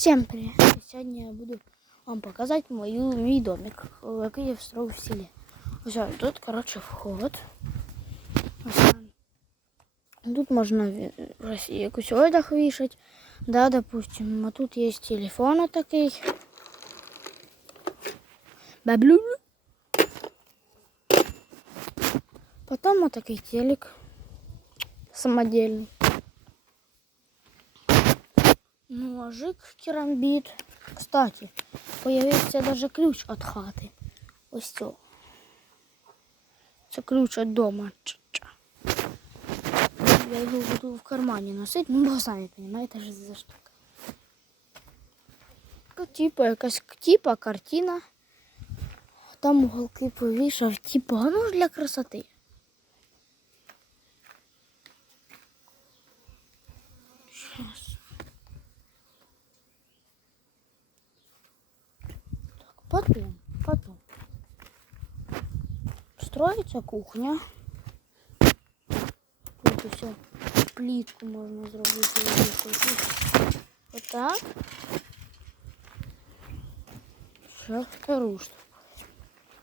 Всем привет! Сьогодні я буду вам показати мою, мій домик, який я встроїв в селі. Ось он, тут, коротше, вход. Ось он. Тут можна ві- ось якусь одяг вішати. Да, допустим, а тут є телефон такий. Баблю. Потом вот такой телек самодельный. Ножик, керамбит. Кстати, появився даже ключ від хати. Ось цього. Це ключ від дома. Ча-ча. Я його буду в кармані носити, ну бо самі розумієте, що за штука. Ну, Типа якась типа картина. Там уголки повішав, типа, ну ж для красоти. Щас. потом, потом. Строится кухня. Тут все плитку можно зробити. Вот так. Ще втору штуку.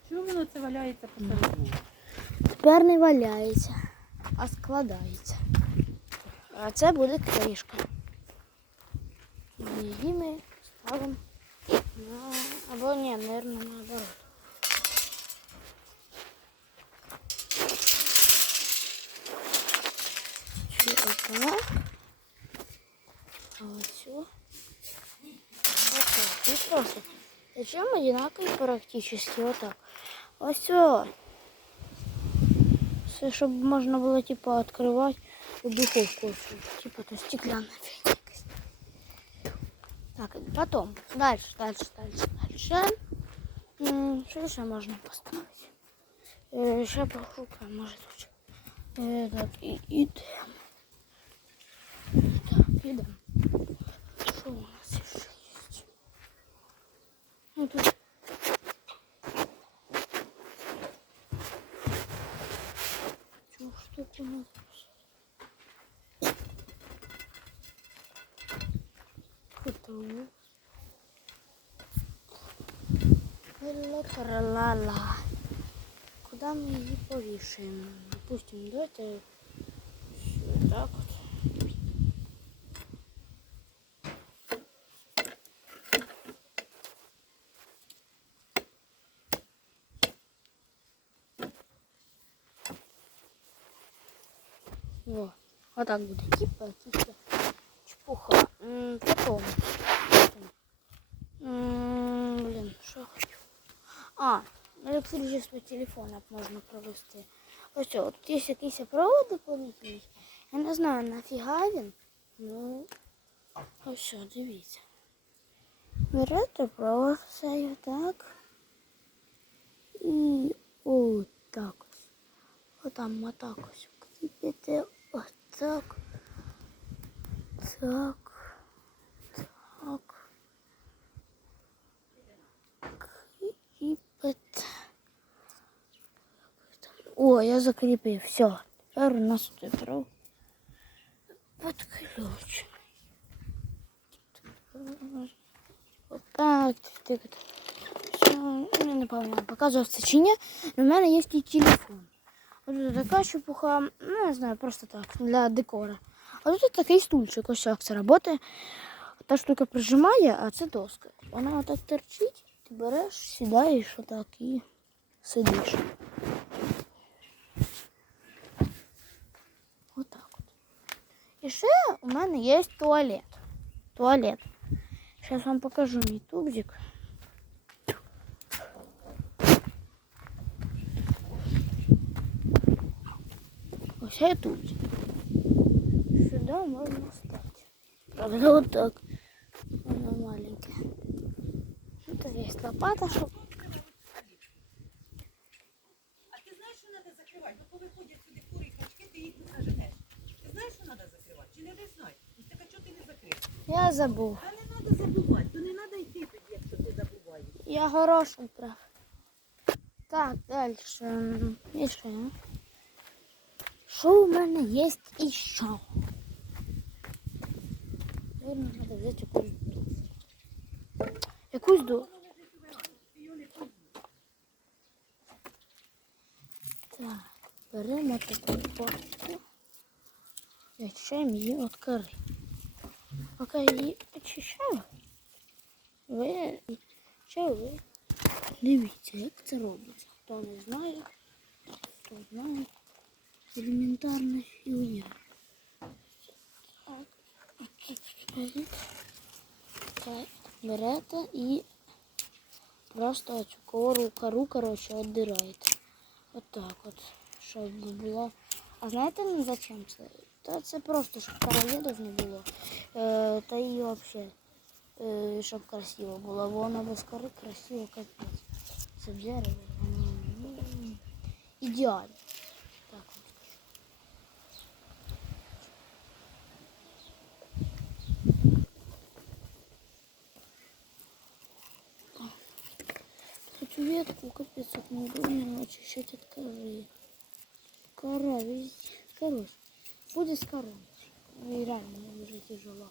Чому воно це валяється посередині? Тепер не валяється, а складається. А це буде кришка. Її ми ставимо Зачем одинаково практически? Вот так. Ось все. Все, щоб можна було типу відкривати у духовку. ось, Типу то стеклянна фігня якась. Так, потом. Дальше, дальше, дальше, дальше. М, Що ще можна поставити? Е, Ще пошукаємо, може тут. Е, Так, і ідемо. Так, ідемо. Що у нас ще є? Ну Тут Цю штуку надо. Потом. Ла-ла-ла-ла. Куда мы ее повешаем? Допустим, давайте так вот. Во. Вот так будет. Типа, типа. Чепуха. М, Потом. Блин, що хочу? А, електричество телефона можна провести. Ось о, тут є якийсь провод дополнительний. Я не знаю, нафіга він. Ну, ось що, дивіться. Берете провод все так. І отак ось. Отам отак ось. Отак. Так. Так. Кріпите. О, я закріпив. Все. Тепер у нас тут провод підключений. Отак. тикати. Все, ну, не пам'ятаю, показував це чи ні. У мене є і телефон. Ось тут така чепуха, ну не знаю, просто так, для декора. А тут такий стульчик, ось як це працює. Та штука прижимає, а це доска. Вона отак торчить, ти береш, сідаєш отак і сидиш. Отак от. І ще у мене є туалет. Туалет. Зараз вам покажу мій тубзик. Ось я тубзик. Сюда можно встать. Правда, вот так. Она маленькая. Тут есть лопата, чтобы... А ти знаєш, що треба закривати? Ну, коли ходять сюди кури качки, ти їх не заженеш. Ти знаєш, що треба закривати? Чи не знаєш? Ну, Так а чого ти не закрив? Я забув. Та не треба забувати, то не треба йти тоді, якщо ти забуваєш. Я горошин прав. Так, дальше. І ще. Що у мене є іще? Наверное, надо взять якусь до. Так, беремо таку пасту і очищаємо її від кори. Поки її очищаю, ви ще ви дивіться, як це робиться. Хто не знає, хто знає. Елементарна фігня. Так, так, берете і просто цю кору, кору, коротше, віддираєте. Отак от, щоб було. А знаєте ну, зачем це? Та це просто, щоб караєдів не було. Е, та і взагалі, е, щоб красиво було. Воно без кори красиво капець. Це дерево, воно ну, ідеально. Ветку капец как неудобно очищать от коры. Кора везде. Короче, будет с корой. Ну и реально уже тяжело.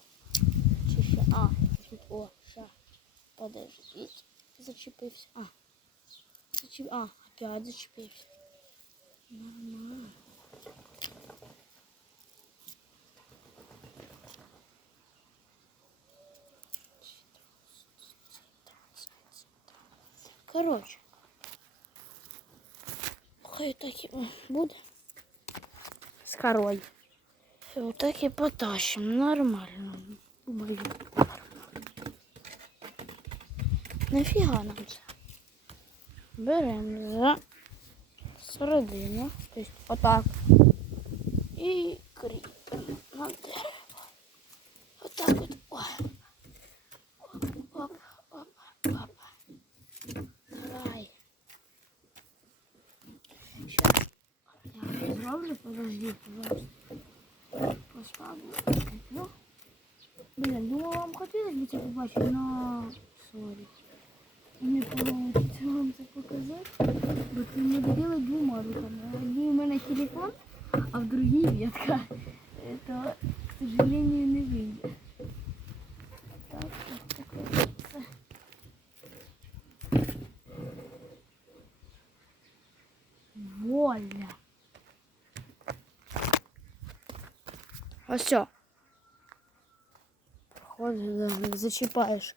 Очищать. А, тут, о, ща. Подождите. Зачепился. А. Зачеп... А, опять зачепился. Нормально. Короче. Хай так і буде. З корой. Вот так і потащим. Нормально. Блін. Нафіга нам це? Беремо за середину. Тобто отак. І кріпимо на дерево. бы це побачити, но сорі. Не получится вам це показати. Бо це не доділи двома руками. Одні у мене телефон, а в другій ветка. Это, к сожалению, не вийде. Так, так, так. Це. Воля. А Проходишь, да, зачіпаєш.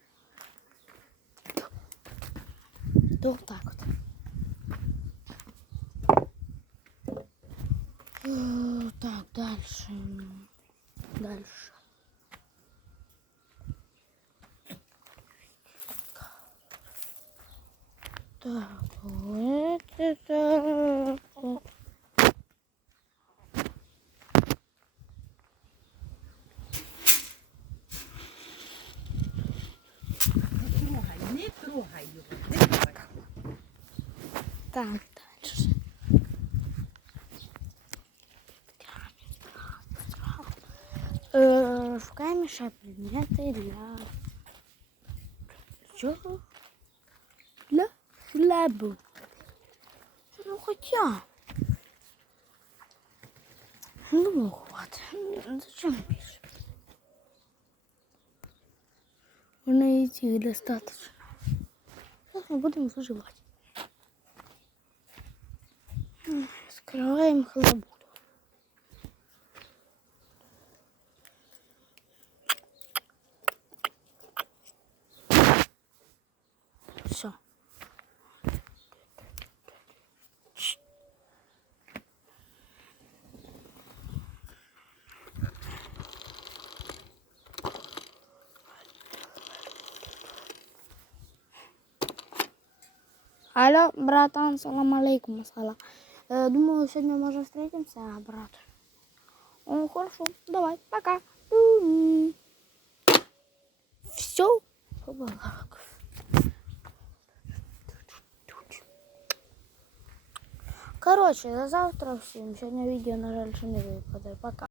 То так от. Е, Так, дальше. Дальше. Так, вот это. Не трогай, не трогай його. Не трогай Так, дальше. Е, Шукаємо ще предмети для чого? Для хлебу. Ну хоча. Ну, хватит. Зачем більше? У неї цих достаточно. Зараз ми будемо виживати. Скрываем хлебу. Все. Алло, братан, салам алейкум, салам. Э, думаю, сегодня может встретимся, брат. О, хорошо, давай, пока. Все. Короче, до завтра всем. Сегодня видео, на жаль, ще не випаде. Пока.